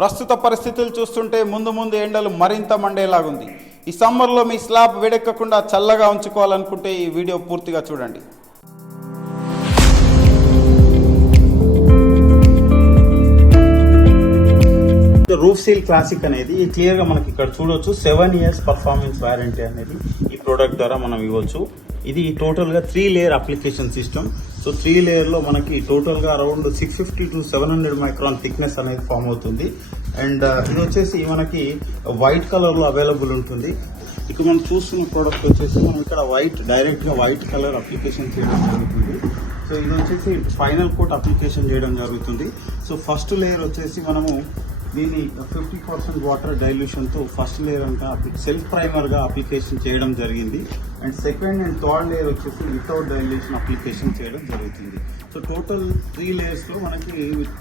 ప్రస్తుత పరిస్థితులు చూస్తుంటే ముందు ముందు ఎండలు మరింత మండేలాగుంది. ఈ సమ్మర్లో మీ స్లాబ్ వేడెక్కకుండా చల్లగా ఉంచుకోవాలనుకుంటే ఈ వీడియో పూర్తిగా చూడండి. రూఫ్ సీల్ క్లాసిక్ అనేది క్లియర్ గా మనకి ఇక్కడ చూడొచ్చు. 7 years పర్ఫార్మెన్స్ వారంటీ అనేది ఈ ప్రోడక్ట్ ద్వారా మనం ఇవ్వచ్చు. ఇది టోటల్ గా 3 layer application system. So 3 layer లో మనకి టోటల్ గా అరౌండ్ 650 to 700 మైక్రాన్ థిక్నెస్ అనేది ఫామ్ అవుతుంది. అండ్ ఇది వచ్చేసి మనకి వైట్ కలర్ లో అవైలబుల్ ఉంటుంది. ఇక మనం చూస్తున్న ప్రోడక్ట్ వచ్చేసి మనం ఇక్కడ డైరెక్ట్ గా వైట్ కలర్ అప్లికేషన్ చేయడం జరుగుతుంది. సో ఇది వచ్చేసి ఫైనల్ కోట్ అప్లికేషన్ చేయడం జరుగుతుంది. సో ఫస్ట్ లేయర్ వచ్చేసి మనము దీన్ని 50% వాటర్ డైల్యూషన్తో ఫస్ట్ లేయర్ అంతా సెల్ఫ్ ప్రైమర్గా అప్లికేషన్ చేయడం జరిగింది. And second and third layer వచ్చేసి వితౌట్ డైల్యూషన్ అప్లికేషన్ చేయడం జరుగుతుంది. సో టోటల్ 3 లేయర్స్లో మనకి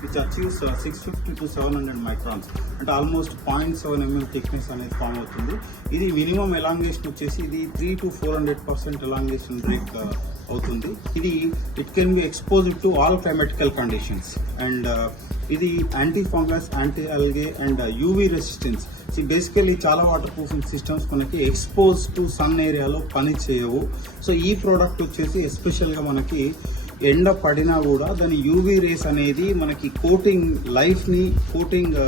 విచ్ అచీవ్స్ 650 to 700 మైక్రాన్స్ అంటే ఆల్మోస్ట్ 0.7 mm థిక్నెస్ అనేది ఫామ్ అవుతుంది. ఇది మినిమం ఎలాంగేషన్ వచ్చేసి ఇది 300 to 400% ఎలాంగేషన్ బ్రేక్ అవుతుంది. ఇది it can be exposed to all climatical conditions. And ఇది anti fungus, anti algae and UV resistance. Basically చాలా వాటర్ ప్రూఫింగ్ సిస్టమ్స్ మనకి ఎక్స్పోజ్ టు సన్ ఏరియాలో పని చేయవు. సో ఈ ప్రోడక్ట్ వచ్చేసి ఎస్పెషల్గా మనకి ఎండ పడినా కూడా దాని యూవీ రేస్ అనేది మనకి కోటింగ్